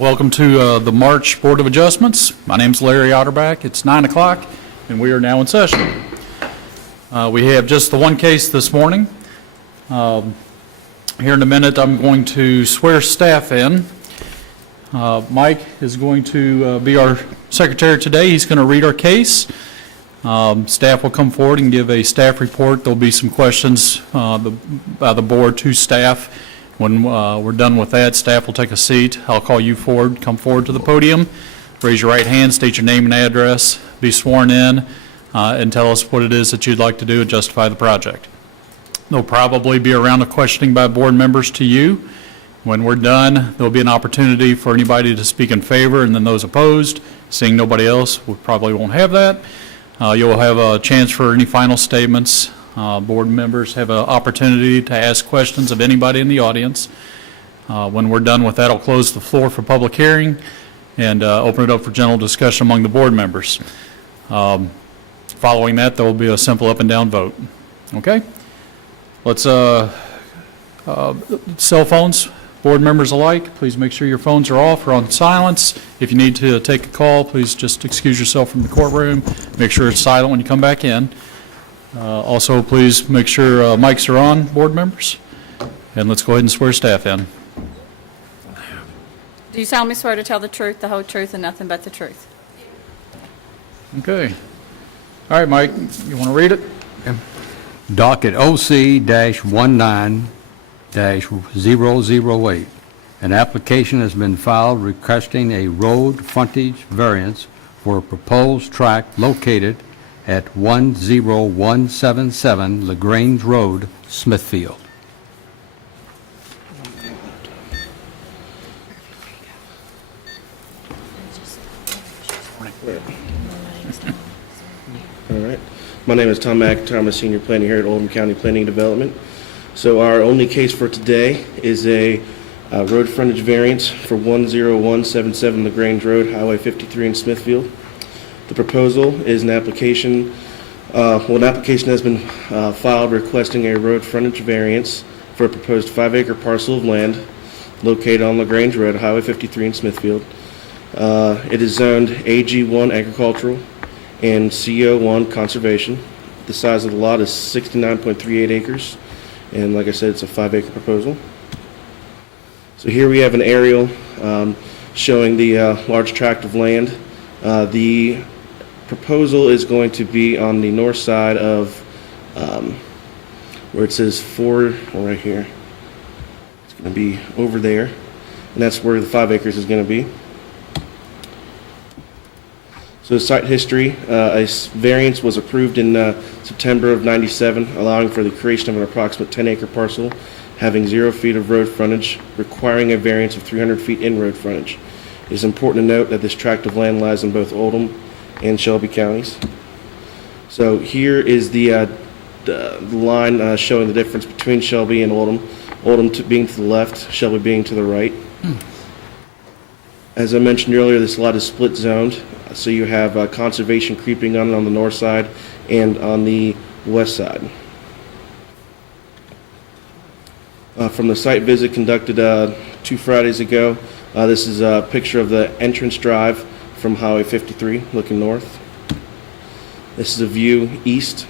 Welcome to the March Board of Adjustments. My name's Larry Otterback. It's 9 o'clock, and we are now in session. We have just the one case this morning. Here in a minute, I'm going to swear staff in. Mike is going to be our secretary today. He's going to read our case. Staff will come forward and give a staff report. There'll be some questions by the board to staff. When we're done with that, staff will take a seat. I'll call you forward. Come forward to the podium. Raise your right hand, state your name and address, be sworn in, and tell us what it is that you'd like to do and justify the project. There'll probably be a round of questioning by board members to you. When we're done, there'll be an opportunity for anybody to speak in favor and then those opposed. Seeing nobody else, we probably won't have that. You'll have a chance for any final statements. Board members have an opportunity to ask questions of anybody in the audience. When we're done with that, I'll close the floor for public hearing and open it up for general discussion among the board members. Following that, there will be a simple up and down vote. Okay? Let's, cell phones, board members alike, please make sure your phones are off or on silence. If you need to take a call, please just excuse yourself from the courtroom. Make sure it's silent when you come back in. Also, please make sure mics are on, board members. And let's go ahead and swear staff in. Do you solemnly swear to tell the truth, the whole truth, and nothing but the truth? Okay. All right, Mike, you want to read it? Docket OC-19-008. An application has been filed requesting a road frontage variance for a proposed tract located at 10177 LaGrange Road, Smithfield. All right. My name is Tom McIntyre. I'm a senior planner here at Oldham County Planning Development. So our only case for today is a road frontage variance for 10177 LaGrange Road, Highway 53 in Smithfield. The proposal is an application, an application has been filed requesting a road frontage variance for a proposed 5-acre parcel of land located on LaGrange Road, Highway 53 in Smithfield. It is zoned AG1 agricultural and CO1 conservation. The size of the lot is 69.38 acres, and like I said, it's a 5-acre proposal. So here we have an aerial showing the large tract of land. The proposal is going to be on the north side of where it says right here. It's going to be over there, and that's where the 5 acres is going to be. So site history, a variance was approved in September of '97, allowing for the creation of an approximate 10-acre parcel having 0 feet of road frontage, requiring a variance of 300 feet in road frontage. It is important to note that this tract of land lies in both Oldham and Shelby counties. So here is the line showing the difference between Shelby and Oldham. Oldham being to the left, Shelby being to the right. As I mentioned earlier, this lot is split zoned, so you have conservation creeping on the north side and on the west side. From the site visit conducted 2 Fridays ago, this is a picture of the entrance drive from Highway 53 looking north. This is a view east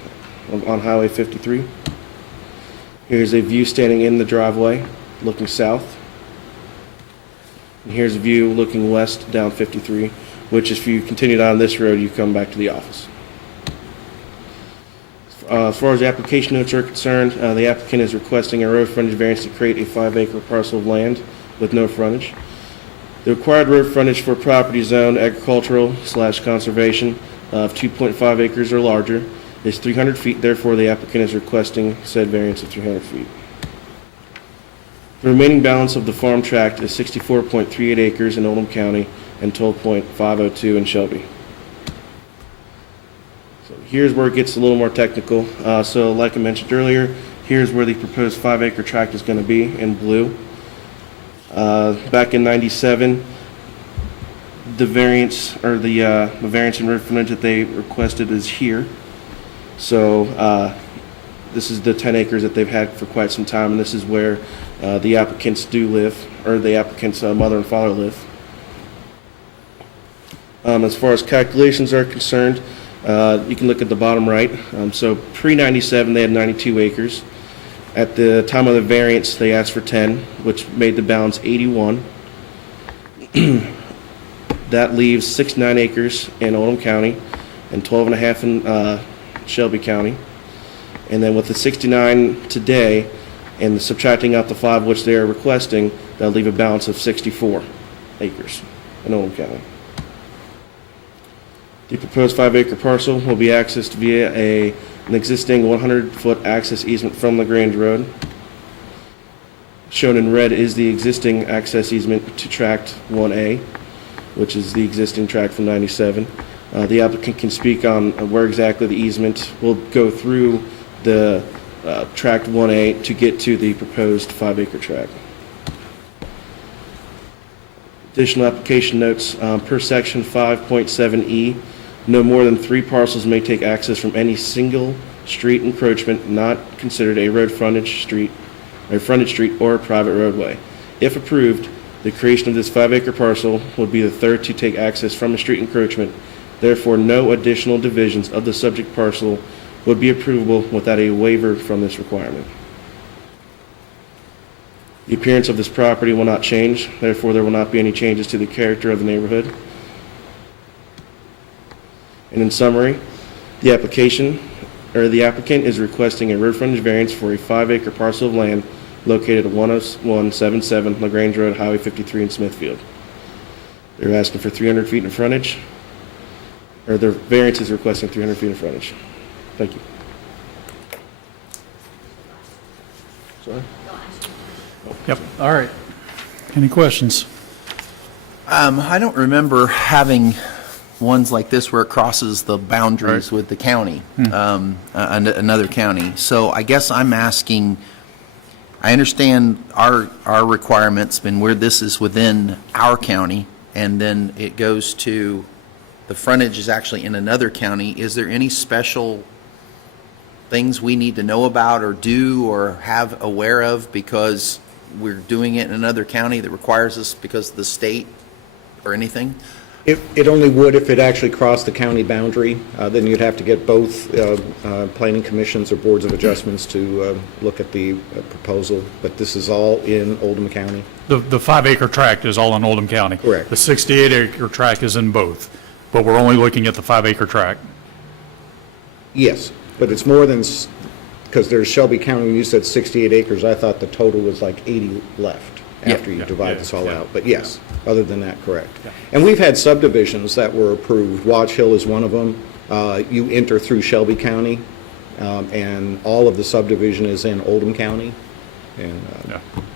on Highway 53. Here's a view standing in the driveway looking south. And here's a view looking west down 53, which if you continue down this road, you come back to the office. As far as the application notes are concerned, the applicant is requesting a road frontage variance to create a 5-acre parcel of land with no frontage. The required road frontage for property zoned agricultural/conservation of 2.5 acres or larger is 300 feet. Therefore, the applicant is requesting said variance of 300 feet. The remaining balance of the farm tract is 64.38 acres in Oldham County and 12.502 in Shelby. So here's where it gets a little more technical. So like I mentioned earlier, here's where the proposed 5-acre tract is going to be in blue. Back in '97, the variance or the variance in road frontage that they requested is here. So this is the 10 acres that they've had for quite some time, and this is where the applicants do live, or the applicant's mother and father live. As far as calculations are concerned, you can look at the bottom right. So pre-97, they had 92 acres. At the time of the variance, they asked for 10, which made the balance 81. That leaves 69 acres in Oldham County and 12 and a half in Shelby County. And then with the 69 today and subtracting out the 5 which they are requesting, that'll leave a balance of 64 acres in Oldham County. The proposed 5-acre parcel will be accessed via an existing 100-foot access easement from LaGrange Road. Shown in red is the existing access easement to Tract 1A, which is the existing tract from 97. The applicant can speak on where exactly the easement will go through the Tract 1A to get to the proposed 5-acre tract. Additional application notes per section 5.7E. No more than 3 parcels may take access from any single street encroachment not considered a road frontage street or a private roadway. If approved, the creation of this 5-acre parcel would be the third to take access from a street encroachment. Therefore, no additional divisions of the subject parcel would be approvable without a waiver from this requirement. The appearance of this property will not change. Therefore, there will not be any changes to the character of the neighborhood. And in summary, the applicant is requesting a road frontage variance for a 5-acre parcel of land located at 10177 LaGrange Road, Highway 53 in Smithfield. They're asking for 300 feet in frontage, or their variance is requesting 300 feet in frontage. Thank you. Sorry? Yep, all right. Any questions? I don't remember having ones like this where it crosses the boundaries with the county, another county. So I guess I'm asking, I understand our requirements and where this is within our county, and then it goes to, the frontage is actually in another county. Is there any special things we need to know about or do or have aware of because we're doing it in another county that requires us because of the state or anything? It only would if it actually crossed the county boundary. Then you'd have to get both planning commissions or boards of adjustments to look at the proposal. But this is all in Oldham County. The 5-acre tract is all in Oldham County. Correct. The 68-acre tract is in both, but we're only looking at the 5-acre tract. Yes, but it's more than, because there's Shelby County, you said 68 acres. I thought the total was like 80 left after you divide this all out. But yes, other than that, correct. And we've had subdivisions that were approved. Watch Hill is one of them. You enter through Shelby County, and all of the subdivision is in Oldham County. And,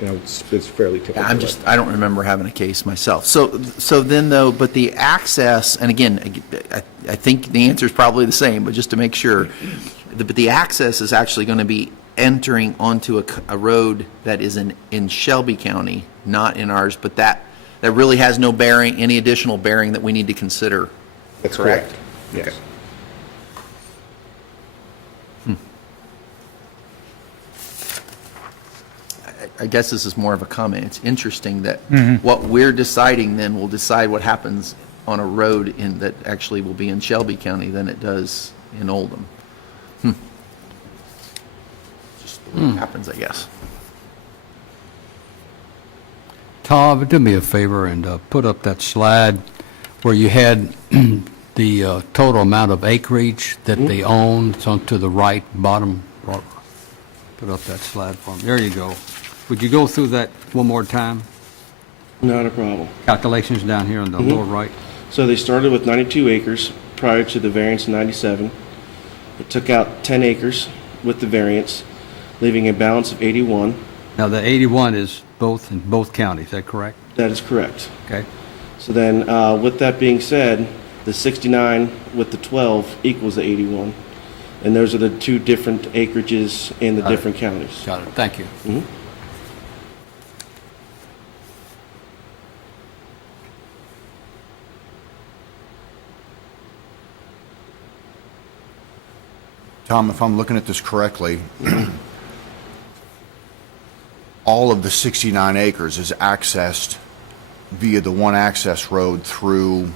you know, it's fairly typical. I don't remember having a case myself. So then though, but the access, and again, I think the answer is probably the same, but just to make sure, but the access is actually going to be entering onto a road that is in Shelby County, not in ours, but that really has no bearing, any additional bearing that we need to consider. That's correct? Yes. Okay. I guess this is more of a comment. It's interesting that what we're deciding then will decide what happens on a road that actually will be in Shelby County than it does in Oldham. Just the way it happens, I guess. Tom, do me a favor and put up that slide where you had the total amount of acreage that they own. It's on to the right bottom. Put up that slide for me. There you go. Would you go through that one more time? Not a problem. Calculations down here on the lower right. So they started with 92 acres prior to the variance in 97. It took out 10 acres with the variance, leaving a balance of 81. Now, the 81 is both in both counties, is that correct? That is correct. Okay. So then, with that being said, the 69 with the 12 equals the 81. And those are the two different acreages in the different counties. Got it. Thank you. Tom, if I'm looking at this correctly, all of the 69 acres is accessed via the one access road through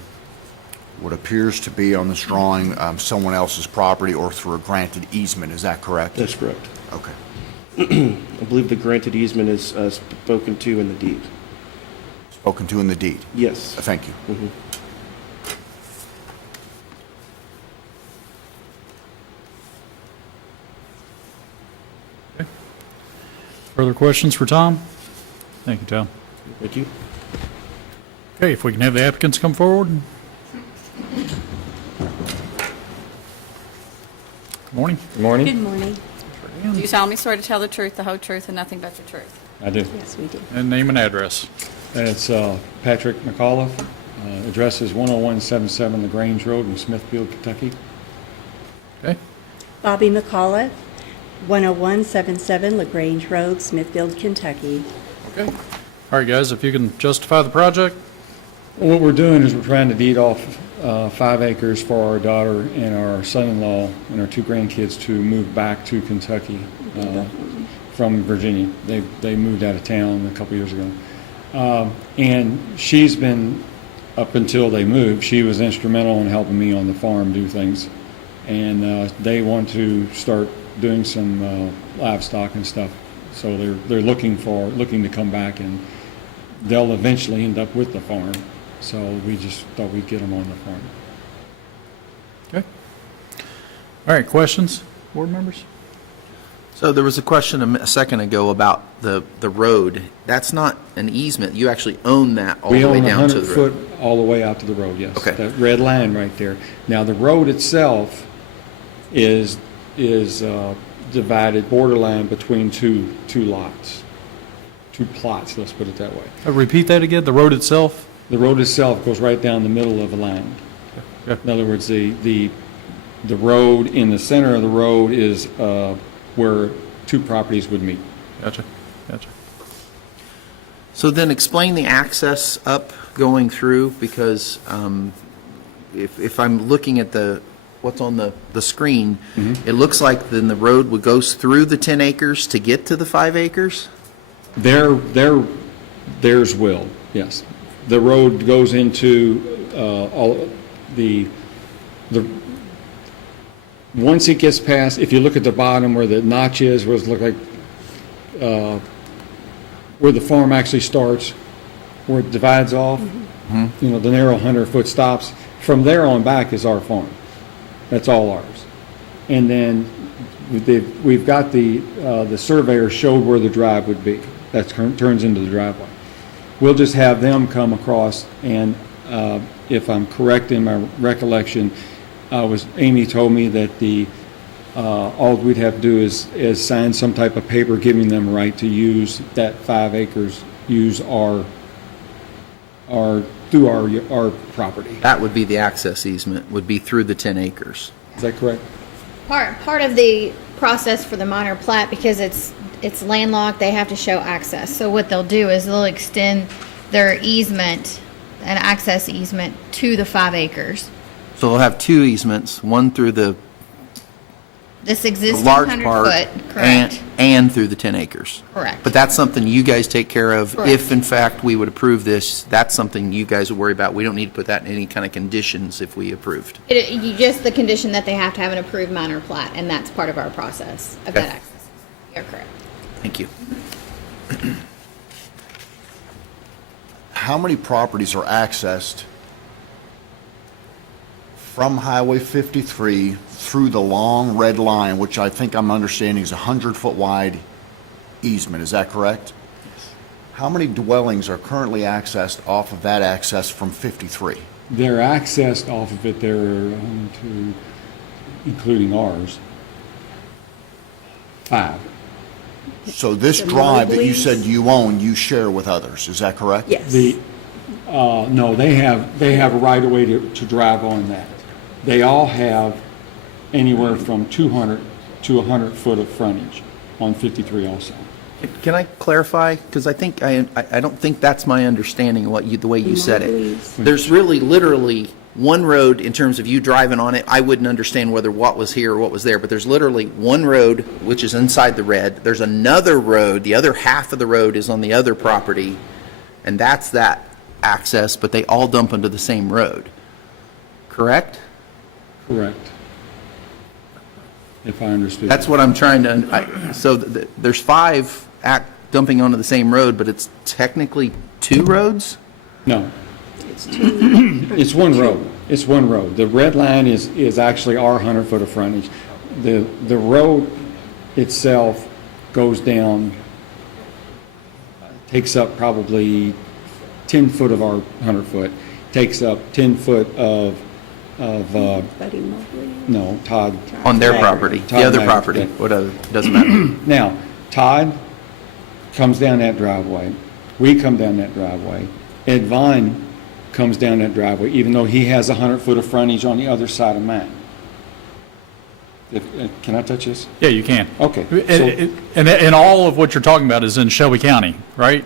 what appears to be on this drawing someone else's property or through a granted easement. Is that correct? That's correct. Okay. I believe the granted easement is spoken to in the deed. Spoken to in the deed? Yes. Thank you. Further questions for Tom? Thank you, Tom. Thank you. Okay, if we can have the applicants come forward. Good morning. Good morning. Good morning. Do you solemnly swear to tell the truth, the whole truth, and nothing but the truth? I do. Yes, we do. And name and address. It's Patrick McAuliffe. Address is 10177 LaGrange Road in Smithfield, Kentucky. Okay. Bobby McAuliffe, 10177 LaGrange Road, Smithfield, Kentucky. Okay. All right, guys, if you can justify the project. What we're doing is we're trying to deed off 5 acres for our daughter and our son-in-law and our 2 grandkids to move back to Kentucky from Virginia. They moved out of town a couple years ago. And she's been, up until they moved, she was instrumental in helping me on the farm do things. And they want to start doing some livestock and stuff. So they're looking to come back, and they'll eventually end up with the farm. So we just thought we'd get them on the farm. Okay. All right, questions, board members? So there was a question a second ago about the road. That's not an easement. You actually own that all We the way own down to 100 the road. foot all the way out to the road, yes. Okay. That red line right there. Now, the road itself is divided borderline between two lots, 2 plots, let's put it that way. Repeat that again, the road itself? The road itself goes right down the middle of the land. Okay. In other words, the road, in the center of the road is where 2 properties would meet. Gotcha. So then explain the access up going through, because if I'm looking at what's on the screen, it looks like then the road goes through the 10 acres to get to the 5 acres? Theirs will, yes. The road goes into all the once it gets past, if you look at the bottom where the notch is, where it look like where the farm actually starts, where it divides off, you know, the narrow 100-foot stops. From there on back is our farm. That's all ours. And then we've got the surveyor showed where the drive would be. That turns into the driveway. We'll just have them come across, and if I'm correct in my recollection, Amy told me that all we'd have to do is sign some type of paper giving them right to use that 5 acres, use through our property. That would be the access easement, would be through the 10 acres. Is that correct? Part of the process for the minor plat, because it's landlocked, they have to show access. So what they'll do is they'll extend their easement, an access easement, to the 5 acres. So they'll have 2 easements, one through the This existing large 100 part foot, correct? and through the 10 acres. Correct. But that's something you guys take care of. Correct. If in fact we would approve this, that's something you guys would worry about. We don't need to put that in any kind of conditions if we approved. Just the condition that they have to have an approved minor plat, and that's part of our process of that Okay. access. You're correct. Thank you. How many properties are accessed from Highway 53 through the long red line, which I think I'm understanding is a 100-foot wide easement? Is that correct? Yes. How many dwellings are currently accessed off of that access from 53? They're accessed off of it. There are 1, 2, including ours, 5. So this The drive that you Mobley's? said you own, you share with others, is that correct? Yes. No, they have a right of way to drive on that. They all have anywhere from 200 to 100 foot of frontage on 53 also. Can I clarify? Because I think I don't think that's my understanding of the way you said it. Mobley's. There's really literally one road in terms of you driving on it. I wouldn't understand whether what was here or what was there, but there's literally one road which is inside the red. There's another road. The other half of the road is on the other property, and that's that access, but they all dump into the same road. correct? Correct. If I understood. That's what I'm trying to, so there's 5 dumping onto the same road, but it's technically 2 roads? No. It's one road. It's one road. The red line is actually our 100-foot of frontage. The road itself goes down, takes up probably 10 foot of our 100-foot, takes up 10 foot of Buddy Mobley. no, Todd. On their property, Todd the other Mack, property, yeah. whatever, doesn't matter. Now, Todd comes down that driveway. We come down that driveway. Ed Vine comes down that driveway, even though he has 100-foot of frontage on the other side of mine. Can I touch this? Yeah, you can. Okay. And all of what you're talking about is in Shelby County, right?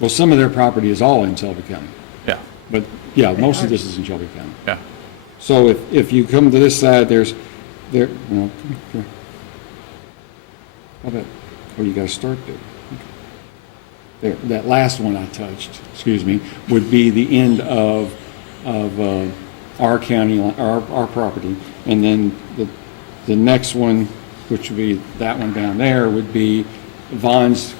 Well, some of their property is all in Shelby County. Yeah, But, yeah, most of this is in Shelby County. yeah. So if you come to this side, well, how about, well, you gotta start there. There, that last one I touched, excuse me, would be the end of our county, our property. And then the next one, which would be that one down there, would be Vaughn's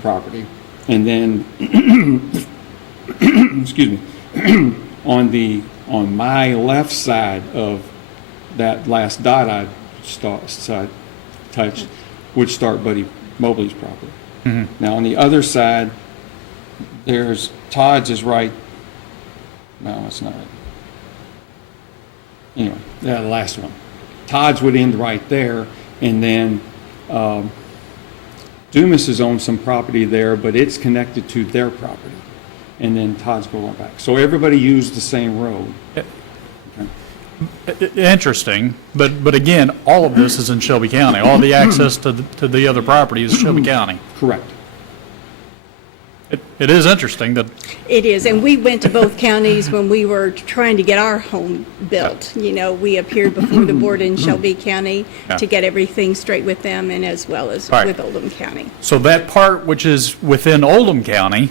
property. And then, excuse me, on my left side of that last dot I touched would start Buddy Mobley's property. Now, on the other side, there's Todd's is right. No, it's not right. Anyway, the last one. Todd's would end right there, and then Dumas has owned some property there, but it's connected to their property. And then Todd's going back. So everybody used the same road. Interesting, but again, all of this is in Shelby County. All the access to the other property is Shelby County. Correct. It is interesting that, It is, and we went to both counties when we were trying to get our home built. You know, we appeared before the board in Shelby County Yeah. to get everything straight with them and as well as Right. with Oldham County. so that part which is within Oldham County,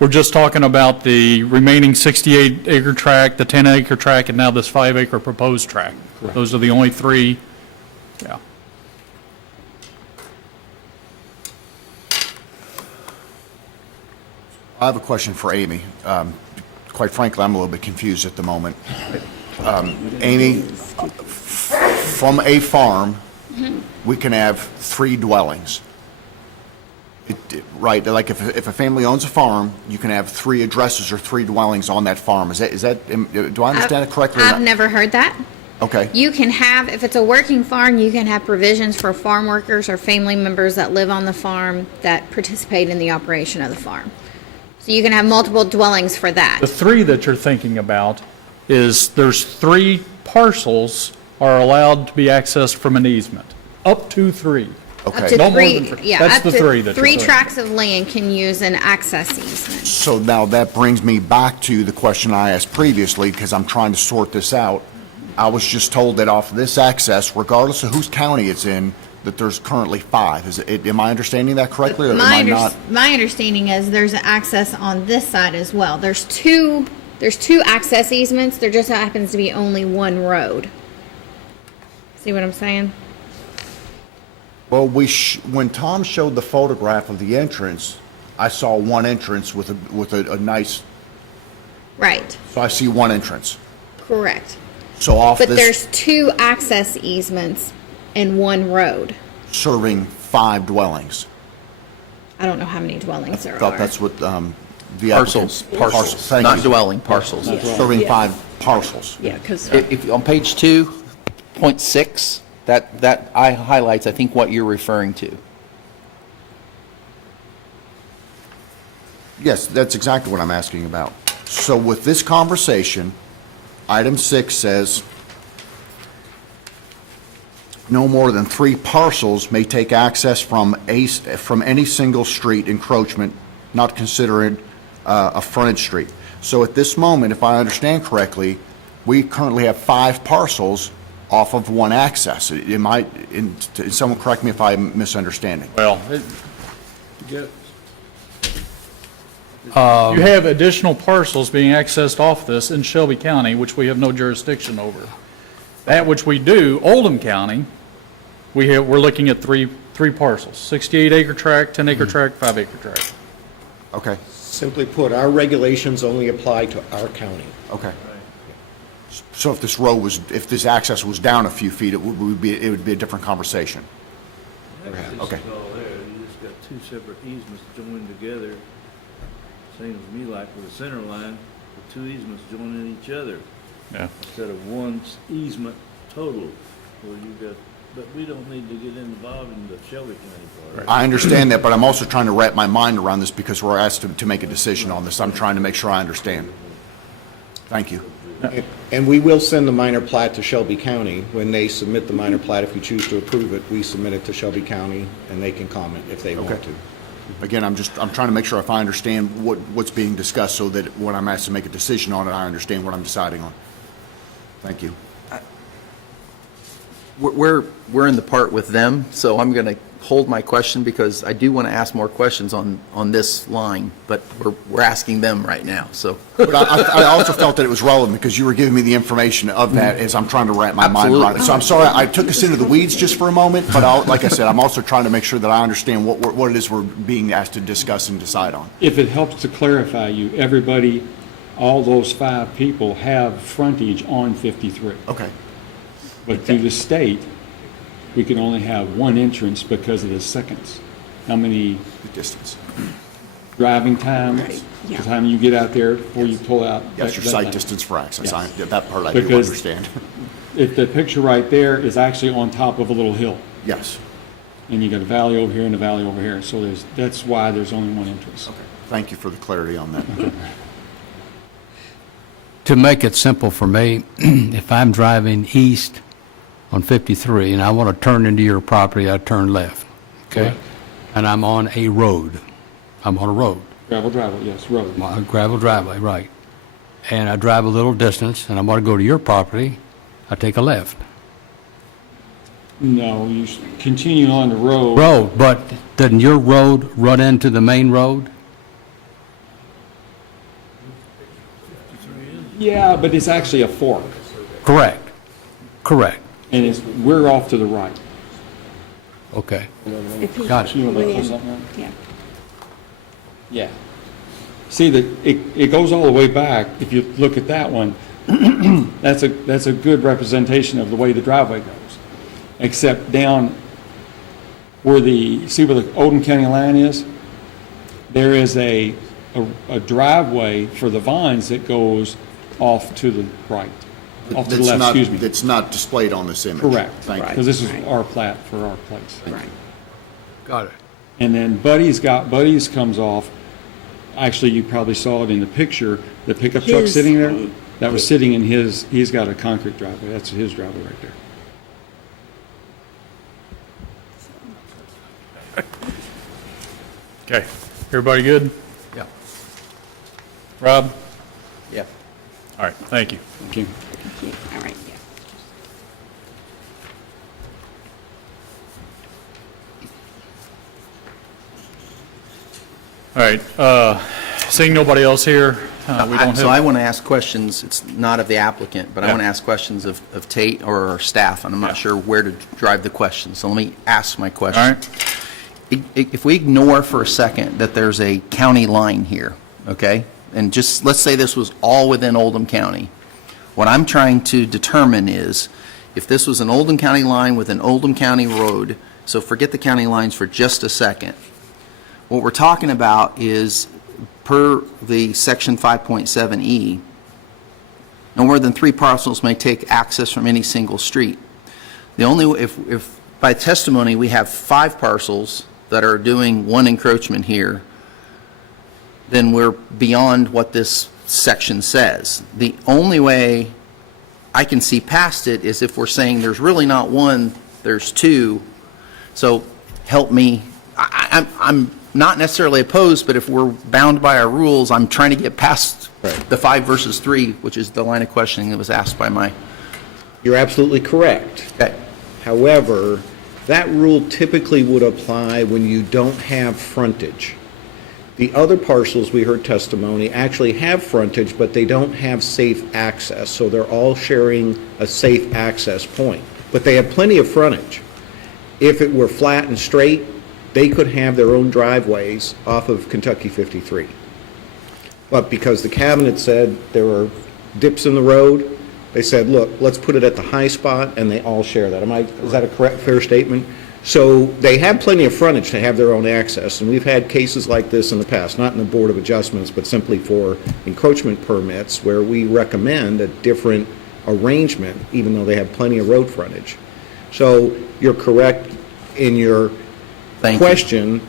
we're just talking about the remaining 68-acre tract, the 10-acre tract, and now this 5-acre proposed tract. Correct. Those are the only 3, yeah. I have a question for Amy. Quite frankly, I'm a little bit confused at the moment. Amy, from a farm, we can have 3 dwellings. Right, like if a family owns a farm, you can have 3 addresses or 3 dwellings on that farm. Is that, do I understand it correctly? or I've not? never heard that. Okay, You can have, if it's a working farm, you can have provisions for farm workers or family members that live on the farm that participate in the operation of the farm. So you can have multiple dwellings for that. The 3 that you're thinking about is there's 3 parcels are allowed to be accessed from an easement, up to 3. Up okay. to No more three, than 3. yeah, That's up the to 3 that you're 3 thinking. tracts of land can use an access easement. So now that brings me back to the question I asked previously, because I'm trying to sort this out. I was just told that off this access, regardless of whose county it's in, that there's currently 5. Am I understanding that correctly, or am I not? My understanding is there's an access on this side as well. There's two access easements. There just happens to be only one road. See what I'm saying? Well, when Tom showed the photograph of the entrance, I saw one entrance with a nice, Right. so I see one entrance. Correct. So off But this, there's 2 access easements and 1 road. serving 5 dwellings. I don't know how many dwellings I there thought are. that's what the Parcels, applicant. parcels, Thank not you. dwelling, parcels. Serving Yeah. 5 parcels. Yeah, because If, on page 2.6, that highlights, I think, what you're referring to. Yes, that's exactly what I'm asking about. So with this conversation, item 6 says, no more than 3 parcels may take access from any single street encroachment, not considering a frontage street. So at this moment, if I understand correctly, we currently have 5 parcels off of one access. Someone correct me if I'm misunderstanding. Well, You have additional parcels being accessed off this in Shelby County, which we have no jurisdiction over. That which we do, Oldham County, we're looking at three parcels, 68-acre tract, 10-acre tract, 5-acre tract. Okay, Simply put, our regulations only apply to our county. okay. So if this road was, if this access was down a few feet, it would be a different conversation? Okay. It's all there, you just got two separate easements joined together. Seems to me like with a center line, the two easements joining each other Yeah. instead of one easement total, where you got, but we don't need to get involved in the Shelby County part. I understand that, but I'm also trying to wrap my mind around this because we're asked to make a decision on this. I'm trying to make sure I understand. Thank you. And we will send the minor plat to Shelby County. When they submit the minor plat, if you choose to approve it, we submit it to Shelby County, and they can comment if they want Okay. to. Again, I'm trying to make sure if I understand what's being discussed so that when I'm asked to make a decision on it, I understand what I'm deciding on. Thank you. We're in the part with them, so I'm going to hold my question because I do want to ask more questions on this line, but we're asking them right now, so. But I also felt that it was relevant because you were giving me the information of that as I'm trying to wrap my mind around it. So I'm sorry, I took us into the weeds just for a moment, but like I said, I'm also trying to make sure that I understand what it is we're being asked to discuss and decide on. If it helps to clarify you, everybody, all those 5 people have frontage on 53. Okay. But through the state, we can only have one entrance because of the seconds. How many The distance. driving time, Right, yeah. the time you get out there before you pull out. That's your that sight time. distance for access. Yes. That part I do Because- understand. If the picture right there is actually on top of a little hill, Yes. and you got a valley over here and a valley over here, so that's why there's only one entrance. Okay. Thank you for the clarity on that. To make it simple for me, if I'm driving east on 53 and I want to turn into your property, I turn left, okay? Correct. And I'm on a road. I'm on a road, Gravel driveway, yes, road. a gravel driveway, right. And I drive a little distance and I want to go to your property, I take a left. No, you continue on the road. Road, but doesn't your road run into the main road? Yeah, but it's actually a fork, Correct, correct, and we're off to the right. okay. If he Got it. You want to went pull in- something out? Yeah. Yeah. See, it goes all the way back, if you look at that one, that's a good representation of the way the driveway goes. Except down where see where the Oldham County line is? There is a driveway for the vines that goes off to the right, off to the left, excuse me. That's not displayed on this image. Correct. Thank you. Because this is Right. our plat for our place. Right. Got it. And then Buddy's comes off, actually, you probably saw it in the picture, the pickup truck His, sitting there, that was sitting in he's got a concrete driveway, that's his driveway right there. Okay. Everybody good? Yeah. Rob? Yeah. All right, thank you. Thank you. Yeah, all right, yeah. All right, seeing nobody else here, we don't So I have, want to ask questions, it's not of the applicant, but I Yeah. want to ask questions of Tate or our staff, and I'm Yeah. not sure where to drive the question, so let me ask my all question. right? If we ignore for a second that there's a county line here, okay? And just, let's say this was all within Oldham County. What I'm trying to determine is, if this was an Oldham County line with an Oldham County road, so forget the county lines for just a second. What we're talking about is, per the section 5.7E, no more than 3 parcels may take access from any single street. The only, if by testimony, we have 5 parcels that are doing one encroachment here, then we're beyond what this section says. The only way I can see past it is if we're saying there's really not one, there's 2. So help me, I'm not necessarily opposed, but if we're bound by our rules, I'm trying to get past the 5 versus 3, which is the line of questioning that was asked by my, You're absolutely correct. okay. However, that rule typically would apply when you don't have frontage. The other parcels, we heard testimony, actually have frontage, but they don't have safe access, so they're all sharing a safe access point. But they have plenty of frontage. If it were flat and straight, they could have their own driveways off of Kentucky 53. But because the cabinet said there were dips in the road, they said, look, let's put it at the high spot, and they all share that. Is that a correct, fair statement? So they have plenty of frontage to have their own access, and we've had cases like this in the past, not in the Board of Adjustments, but simply for encroachment permits, where we recommend a different arrangement, even though they have plenty of road frontage. So you're correct in your Thank you. question,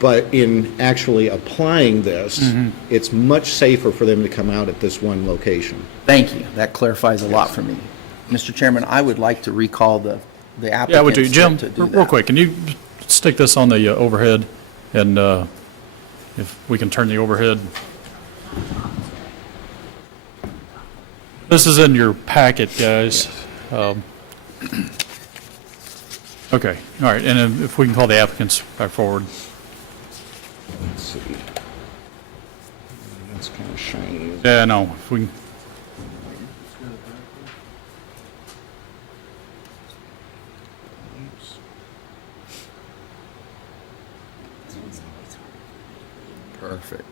but in actually applying this, it's much safer for them to come out at this one location. Thank you. That clarifies a lot for me. Mr. Chairman, I would like to recall the applicants. Yeah, I would do. Jim, to do real that. quick, can you stick this on the overhead? And if we can turn the overhead. This is in your packet, guys. Okay, all right, and if we can call the applicants back forward. Let's see. That's kind of shiny. Yeah, no, if we can. Perfect.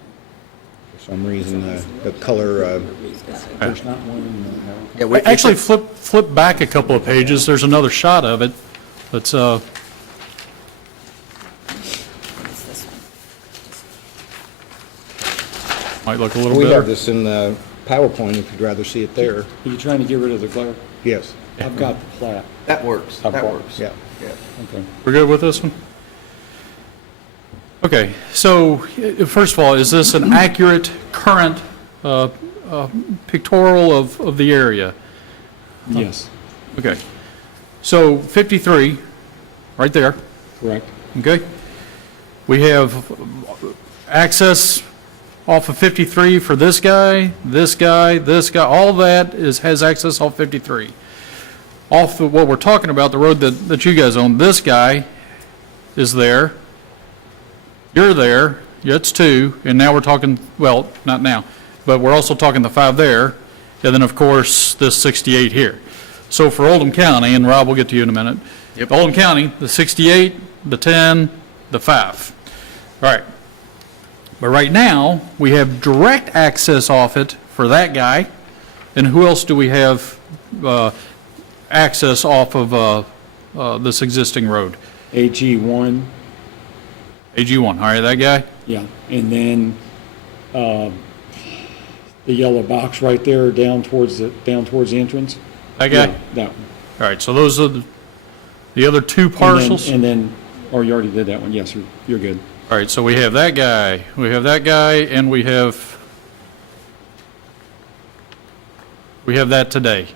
For some reason, the color, There's not one in the house. Yeah, wait, Actually, flip back a couple of pages, there's another shot of it. That's, It's this one. might look a little we have better. this in the PowerPoint if you'd rather see it there. Are you trying to get rid of the glare? Yes. I've got the plat. that works. That works. Yeah. Okay. We're good with this one? Okay, so first of all, is this an accurate, current pictorial of the area? Yes, Okay. So 53, right there, correct. okay? We have access off of 53 for this guy, this guy, this guy, all that has access off 53. Off of what we're talking about, the road that you guys own, this guy is there. You're there, it's 2, and now we're talking, well, not now, but we're also talking the 5 there, and then, of course, this 68 here. So for Oldham County, and Rob will get to you in a minute, Oldham County, the 68, the 10, the 5. All right. But right now, we have direct access off it for that guy, and who else do we have access off of this existing road? AG1, AG1, all right, that guy? yeah, and then the yellow box right there down towards the entrance. That guy? Yeah, that one. All right, so those are the other 2 parcels? And then, oh, you already did that one, yes, you're good. All right, so we have that guy, and we have that today.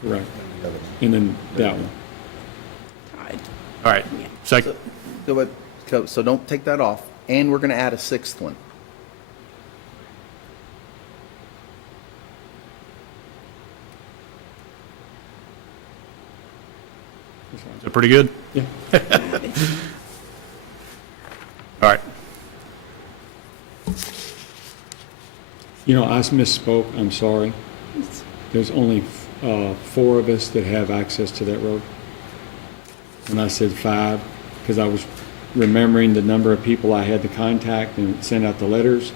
Correct. And then that one. All right, second, So don't take that off. And we're going to add a 6th one. is that pretty good? Yeah. All right, You know, I misspoke, I'm sorry. There's only 4 of us that have access to that road. And I said 5, because I was remembering the number of people I had to contact and send out the letters,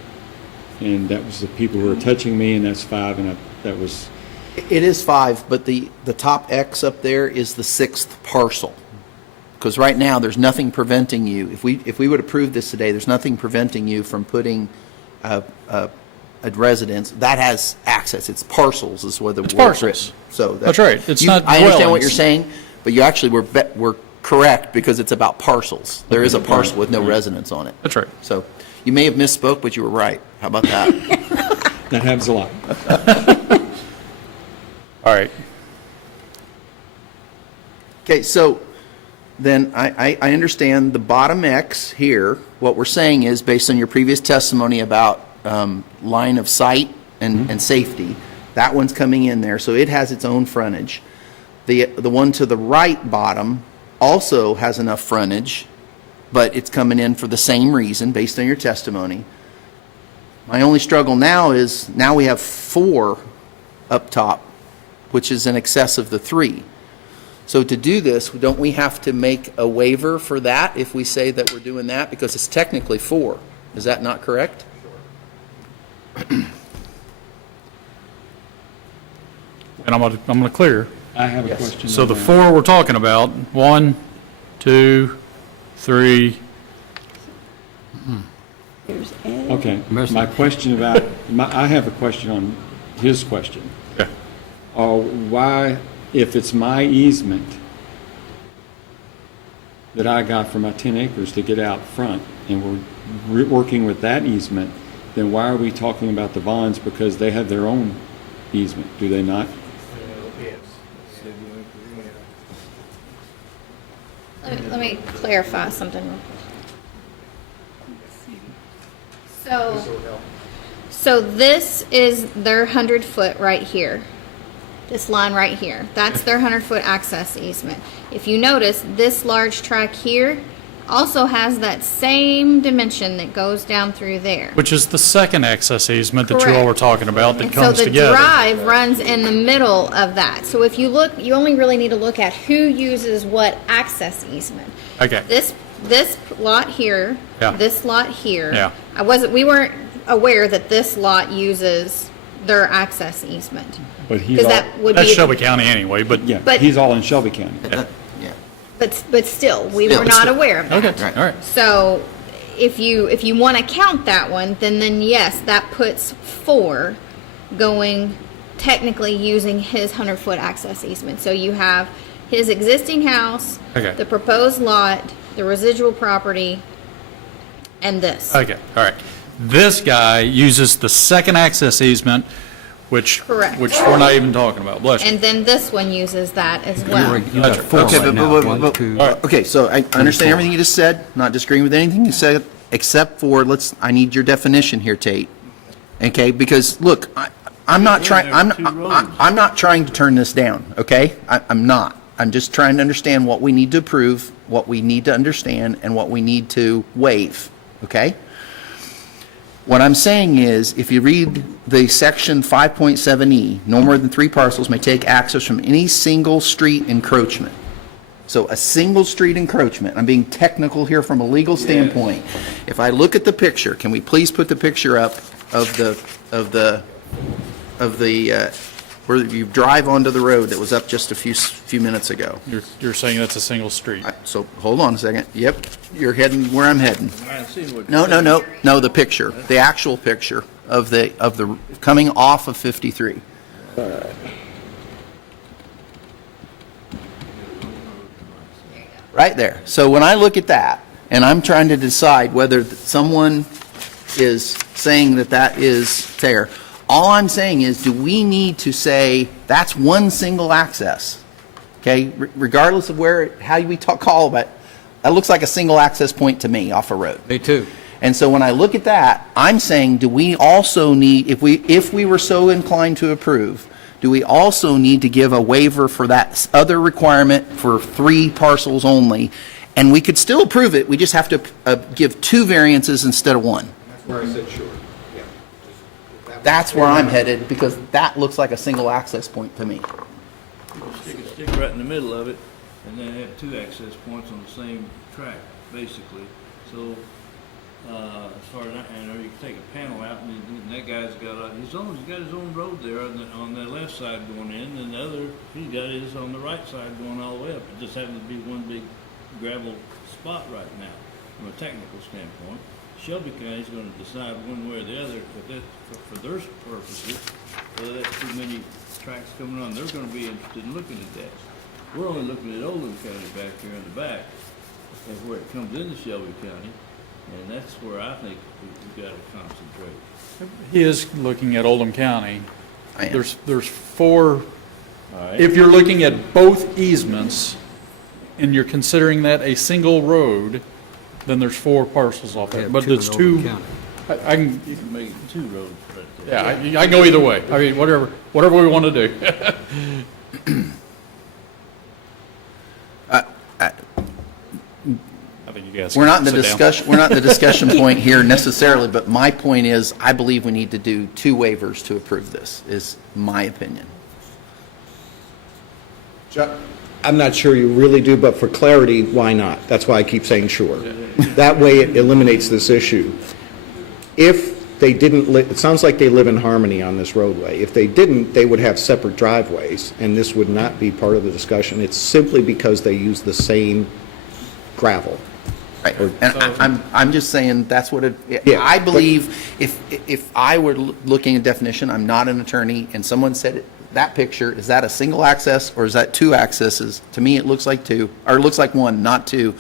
and that was the people who were touching me, and that's 5, and that was, It is 5, but the top X up there is the 6th parcel. Because right now, there's nothing preventing you, if we would approve this today, there's nothing preventing you from putting a residence that has access. It's parcels is what the word's parcels. written. So That's right. It's not I understand what dwellings. you're saying, but you actually were correct because it's about parcels. There is a parcel with no residence on it. that's right. So you may have misspoke, but you were right. How about that? that happens a lot. All right, Okay, so then I understand the bottom X here. What we're saying is, based on your previous testimony about line of sight and safety, that one's coming in there, so it has its own frontage. The one to the right bottom also has enough frontage but it's coming in for the same reason, based on your testimony. My only struggle now is, now we have 4 up top, which is in excess of the 3. So to do this, don't we have to make a waiver for that if we say that we're doing that? Because it's technically 4. Is that not correct? And I'm going to clear. I have a Yes. question. So on the that. 4 we're talking about, 1, 2, 3, There's Ed. Okay, Mercy. my question about, I have a question on his question. okay. Why, if it's my easement that I got for my 10 acres to get out front, and we're working with that easement, then why are we talking about the Vons? Because they have their own easement, do they not? Let me clarify something real quick. So this is their 100-foot right here. This line right here. That's their 100-foot access easement. If you notice, this large tract here also has that same dimension that goes down through there. Which is the second access easement that you all Correct. were talking about that And comes so the together. drive runs in the middle of that. So if you look, you only really need to look at who uses what access easement. Okay. This lot here, Yeah. this lot here. Yeah. We weren't aware that this lot uses their access easement. But he's Because all, that would That's be, Shelby County anyway, but. yeah, but- he's all in Shelby County. Yeah. but still, we Still, were it's not still- aware of that. Okay, all right. So if you want to count that one, then yes, that puts 4 going technically using his 100-foot access easement. So you have his existing house, Okay. the proposed lot, the residual property, and this. Okay, all right. This guy uses the second access easement, which. Correct. Which we're not even talking about, bless you. And then this one uses that as well. You got 4 Okay, right now. 1, 2. Okay, so I understand everything you just said, not disagreeing with anything you said, except for, I need your definition here, Tate. Okay, because, look, I'm not trying, I'm not trying to turn this down, okay? I'm not. I'm just trying to understand what we need to approve, what we need to understand, and what we need to waive, okay? What I'm saying is, if you read the section 5.7E, no more than 3 parcels may take access from any single street encroachment. So a single street encroachment, I'm being technical here from a legal standpoint. If I look at the picture, can we please put the picture up of the where you drive onto the road that was up just a few minutes ago? You're saying that's a single street. So, hold on a second. Yep, you're heading where I'm heading. I see what. No, the picture, the actual picture of the coming off of 53. Right there. So when I look at that, and I'm trying to decide whether someone is saying that that is there, all I'm saying is, do we need to say that's one single access? Okay, regardless of how we call about it, that looks like a single access point to me off a road. Me too. And so when I look at that, I'm saying, do we also need, if we were so inclined to approve, do we also need to give a waiver for that other requirement for 3 parcels only? And we could still approve it, we just have to give 2 variances instead of 1. That's where I said sure. Yeah. That's where I'm headed, because that looks like a single access point to me. Stick a stick right in the middle of it, and then have 2 access points on the same track, basically. So, as far as or you can take a panel out, and that guy's got he's got his own road there on the left side going in, and the other, he's got his on the right side going all the way up. It just happens to be one big gravel spot right now, from a technical standpoint. Shelby County's gonna decide one way or the other, if that, for their purposes, whether that's too many tracks coming on, they're gonna be interested in looking at that. We're only looking at Oldham County back here in the back, and where it comes into Shelby County, and that's where I think we've got to concentrate. He is looking at Oldham County. I am. There's 4, All right? if you're looking at both easements, and you're considering that a single road, then there's 4 parcels off there. Yeah, But 2 there's in 2, Oldham County. I can, You can make it 2 roads right there. yeah, I can go either way. I mean, whatever we want to do. I think you Yes. We're not in the Sit down. discussion, we're not in the discussion point here necessarily, but my point is, I believe we need to do 2 waivers to approve this, is my opinion. I'm not sure you really do, but for clarity, why not? That's why I keep saying sure. That way it eliminates this issue. If they didn't, it sounds like they live in harmony on this roadway. If they didn't, they would have separate driveways, and this would not be part of the discussion. It's simply because they use the same gravel. Right, and I'm just saying, that's what it, Yeah, I but- believe, if I were looking at definition, I'm not an attorney, and someone said, that picture, is that a single access, or is that 2 accesses? To me, it looks like 2, or it looks like 1, not 2.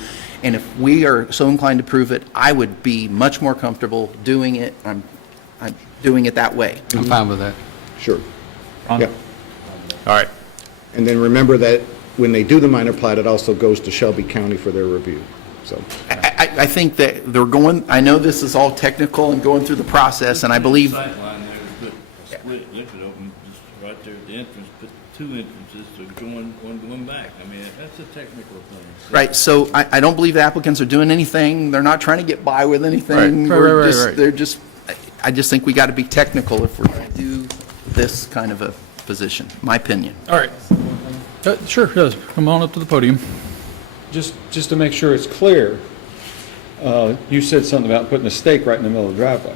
And if we are so inclined to prove it, I would be much more comfortable doing it, I'm doing it that way. I'm fine with that. Sure. Ron? Yeah. All right. And then remember that when they do the minor plat, it also goes to Shelby County for their review, so. I think that they're going, I know this is all technical and going through the process, and I believe, Sight line there, put a split liquid open, just right there at the entrance, put 2 entrances to one going back. I mean, that's a technical thing. right, so I don't believe the applicants are doing anything, they're not trying to get by with anything. Right, We're right, just- right. They're just, I just think we got to be technical if we're going to do this kind of a position, my opinion. All right. Sure, yes. Come on up to the podium. Just to make sure it's clear, you said something about putting a stake right in the middle of the driveway.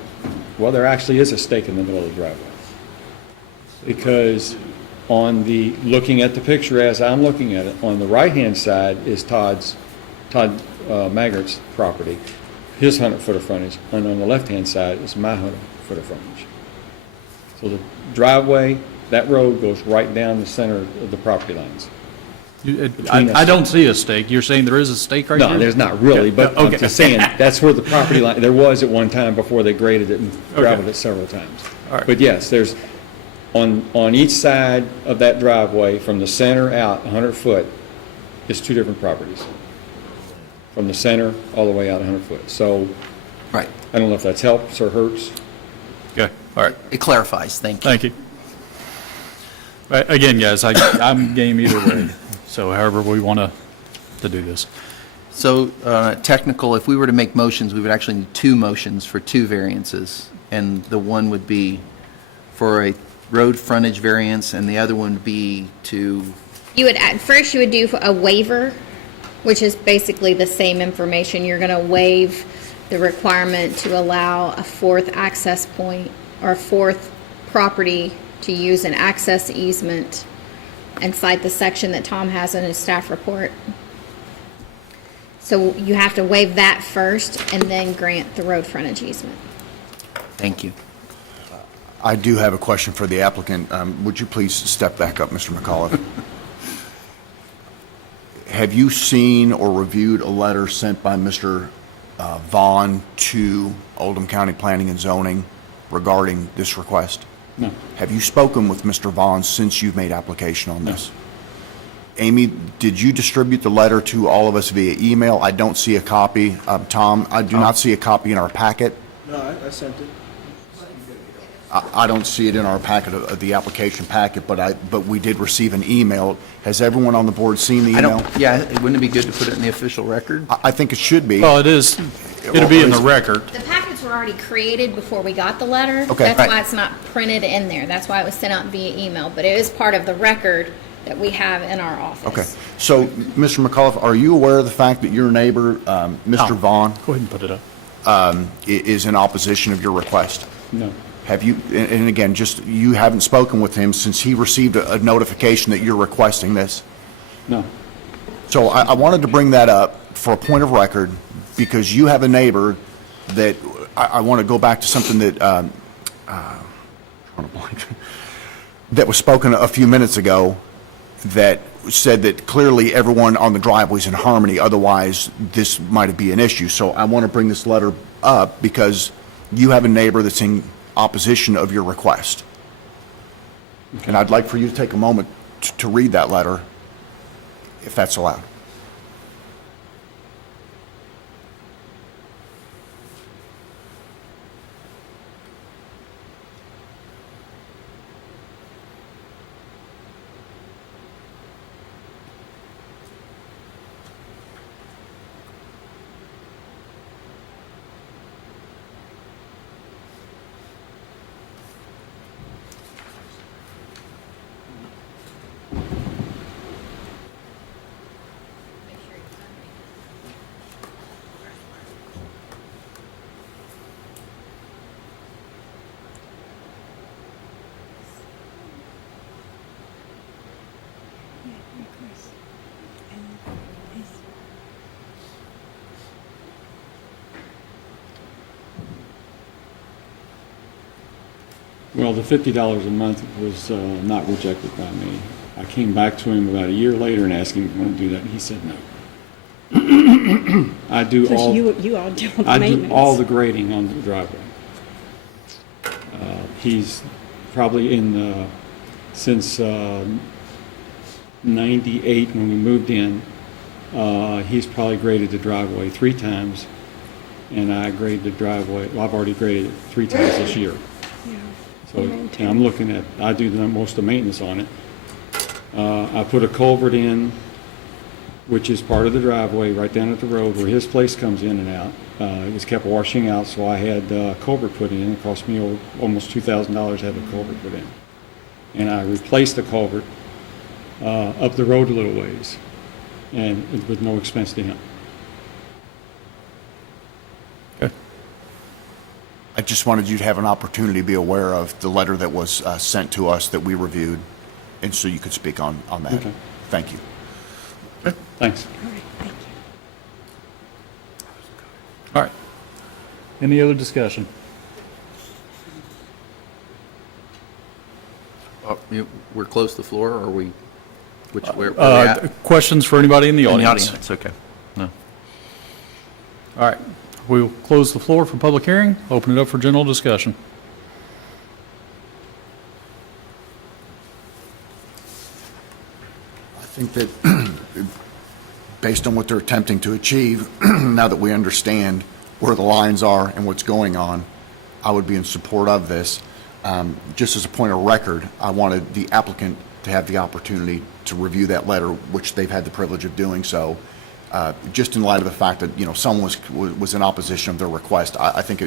Well, there actually is a stake in the middle of the driveway. Because looking at the picture as I'm looking at it, on the right-hand side is Todd Maggart's property, his 100-foot of frontage, and on the left-hand side is my 100-foot of frontage. So the driveway, that road goes right down the center of the property lines. I don't see a stake. You're saying there is a stake right here? No, there's not really, but I'm Okay. just saying, that's where the property line, there was at one time before they graded it and gravelled it several times. All right. But yes, there's, on each side of that driveway, from the center out 100 foot, is 2 different properties. From the center all the way out 100 foot. So Right, I don't know if that's helps or hurts. Okay, all right. it clarifies, thank you. Thank you. Again, guys, I'm game either way, so however we want to do this. So, technical, if we were to make motions, we would actually need 2 motions for 2 variances. And the one would be for a road frontage variance, and the other one would be to, You would add, first you would do a waiver, which is basically the same information. You're going to waive the requirement to allow a 4th access point or a 4th property to use an access easement and cite the section that Tom has in his staff report. So you have to waive that first and then grant the road frontage easement. thank you. I do have a question for the applicant. Would you please step back up, Mr. McAuliffe? Have you seen or reviewed a letter sent by Mr. Vaughn to Oldham County Planning and Zoning regarding this request? No. Have you spoken with Mr. Vaughn since you've made application on this? Amy, did you distribute the letter to all of us via email? I don't see a copy. Tom, I do not see a copy in our packet. No, I sent it. I don't see it in our packet, of the application packet, but we did receive an email. Has everyone on the board seen the I email? don't, yeah, wouldn't it be good to put it in the official record? I think it should be. Well, it is, it'll be in the record. The packets were already created before we got the letter. Okay. That's Right. why it's not printed in there. That's why it was sent out via email. But it is part of the record that we have in our office. Okay. So, Mr. McAuliffe, are you aware of the fact that your neighbor, Mr. Vaughn, Go ahead and put it up. is in opposition of your request? No. Have you, and again, just, you haven't spoken with him since he received a notification that you're requesting this? No. So I wanted to bring that up for a point of record, because you have a neighbor that, I want to go back to something that, that was spoken a few minutes ago, that said that clearly everyone on the driveway's in harmony, otherwise this might be an issue. So I want to bring this letter up because you have a neighbor that's in opposition of your request. And I'd like for you to take a moment to read that letter, if that's allowed. Well, the $50 a month was not rejected by me. I came back to him about a year later and asked him if he wanted to do that, and he said no. I do Because all, you all do all the I maintenance. do all the grading on the driveway. He's probably since 98 when we moved in, he's probably graded the driveway 3 times, and I graded the driveway, well, I've already graded it 3 times this year. Yeah. So and I'm looking at, I do most of the maintenance on it. I put a culvert in, which is part of the driveway right down at the road where his place comes in and out. It was kept washing out, so I had a culvert put in. It cost me almost $2,000 to have a culvert put in. And I replaced the culvert up the road a little ways, and with no expense to him. I just wanted you to have an opportunity to be aware of the letter that was sent to us that we reviewed, and so you could speak on that. Okay. Thank you. Thanks. All right, thank you. All right. Any other discussion? We're close to the floor, or are we, where we at? Questions for anybody in the In the audience? audience, okay. No. All right. We'll close the floor for public hearing, open it up for general discussion. I think that based on what they're attempting to achieve, now that we understand where the lines are and what's going on, I would be in support of this. Just as a point of record, I wanted the applicant to have the opportunity to review that letter, which they've had the privilege of doing so. Just in light of the fact that, you know, someone was in opposition of their request, I think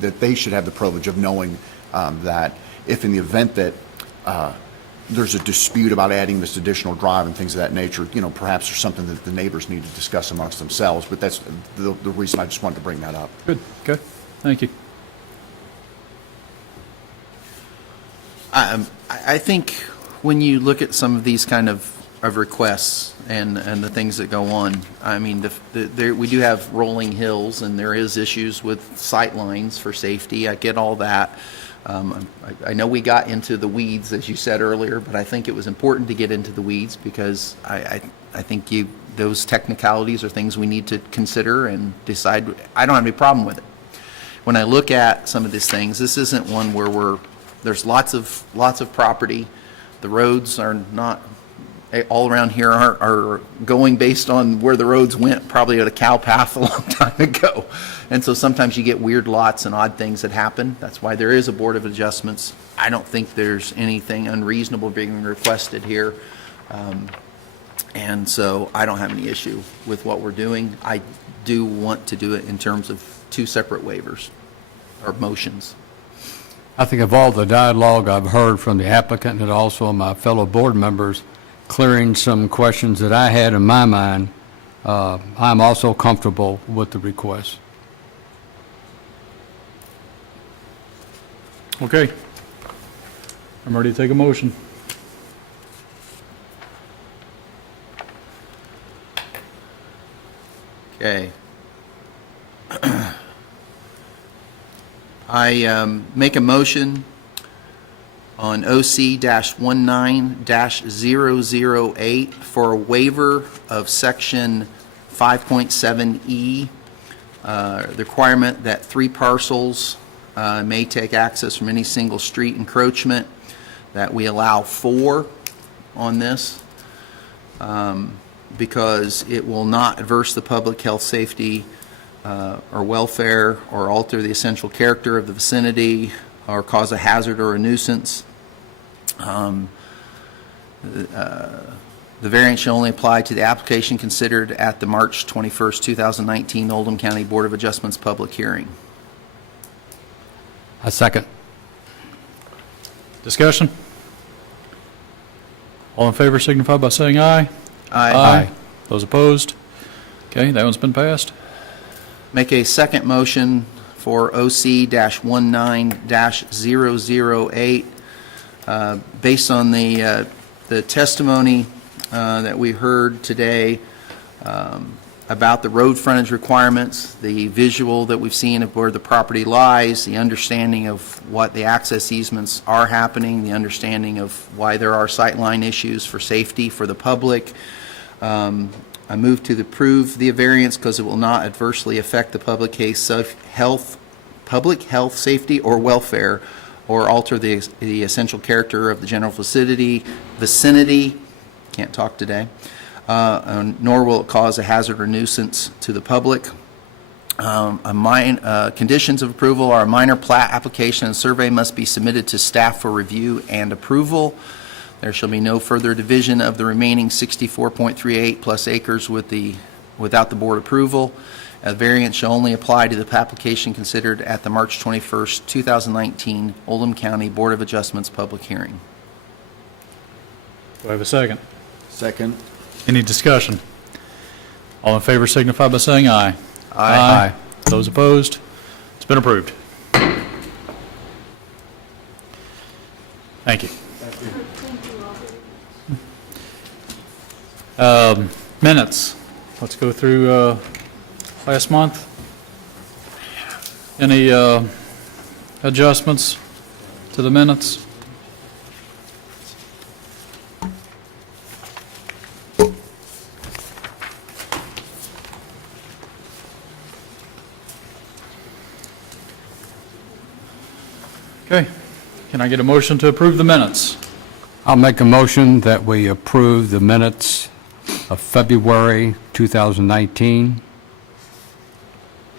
that they should have the privilege of knowing that if in the event that there's a dispute about adding this additional drive and things of that nature, you know, perhaps there's something that the neighbors need to discuss amongst themselves. But that's the reason I just wanted to bring that up. Good. Okay. Thank you. I think when you look at some of these kind of requests and the things that go on, I mean, we do have rolling hills, and there is issues with sight lines for safety. I get all that. I know we got into the weeds, as you said earlier, but I think it was important to get into the weeds because I think those technicalities are things we need to consider and decide. I don't have any problem with it. When I look at some of these things, this isn't one where there's lots of property. The roads are not all around here are going based on where the roads went, probably at a cow path a long time ago. And so sometimes you get weird lots and odd things that happen. That's why there is a Board of Adjustments. I don't think there's anything unreasonable being requested here. And so I don't have any issue with what we're doing. I do want to do it in terms of 2 separate waivers or motions. I think of all the dialogue I've heard from the applicant and also my fellow board members, clearing some questions that I had in my mind, I'm also comfortable with the request. Okay. I'm ready to take a motion. Okay. I make a motion on OC-19-008 for a waiver of Section 5.7E, the requirement that 3 parcels may take access from any single street encroachment, that we allow 4 on this because it will not adverse the public health, safety, or welfare, or alter the essential character of the vicinity, or cause a hazard or a nuisance. The variance shall only apply to the application considered at the March 21st, 2019 Oldham County Board of Adjustments public hearing. A second. Discussion? All in favor signify by saying aye. Aye. Those opposed? Okay, that one's been passed. Make a second motion for OC-19-008, based on the testimony that we heard today. about the road frontage requirements, the visual that we've seen of where the property lies, the understanding of what the access easements are happening, the understanding of why there are sightline issues for safety for the public. I move to approve the variance because it will not adversely affect the public health, safety, or welfare, or alter the essential character of the general vicinity, can't talk today, nor will it cause a hazard or nuisance to the public. Conditions of approval are a minor plat application and survey must be submitted to staff for review and approval. There shall be no further division of the remaining 64.38 plus acres without the board approval. A variance shall only apply to the application considered at the March 21st, 2019 Oldham County Board of Adjustments public hearing. Do I have a second? Second. Any discussion? All in favor signify by saying aye. Aye. Those opposed? It's been approved. Thank you. Minutes. Let's go through last month. Any adjustments to the minutes? Okay. Can I get a motion to approve the minutes? I'll make a motion that we approve the minutes of February 2019.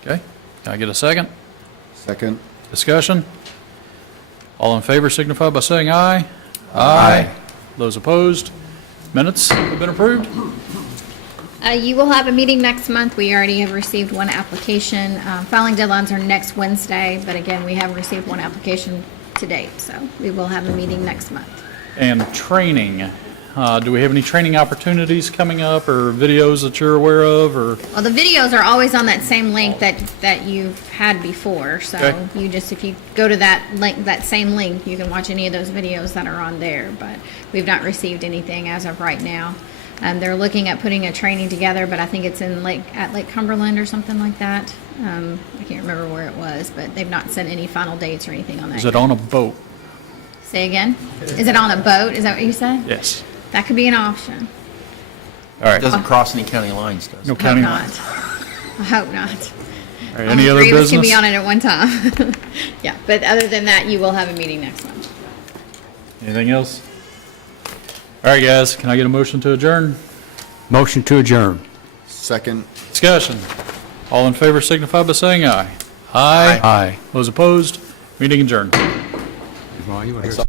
Okay. Can I get a second? Second. Discussion? All in favor signify by saying aye. Aye. Those opposed? Minutes have been approved. You will have a meeting next month. We already have received one application. Filing deadlines are next Wednesday, but again, we have received one application to date, so we will have a meeting next month. And training. Do we have any training opportunities coming up or videos that you're aware of or? Well, the videos are always on that same link that you've had before, so Okay. you just, if you go to that link, that same link, you can watch any of those videos that are on there, but we've not received anything as of right now. They're looking at putting a training together, but I think it's in at Lake Cumberland or something like that. I can't remember where it was, but they've not set any final dates or anything on that. Is it yet. on a boat? Say again? Is it on a boat? Is that what you said? Yes. That could be an option. All right. It doesn't cross any county lines, does it? No Hope county not. lines. I hope not. All right, any other Three of us can business? be on it at one time. Yeah, but other than that, you will have a meeting next month. Anything else? All right, guys, can I get a motion to adjourn? Motion to adjourn. Second. Discussion. All in favor signify by saying aye. Aye. Aye. Those opposed? Meeting adjourned. Well, you were here.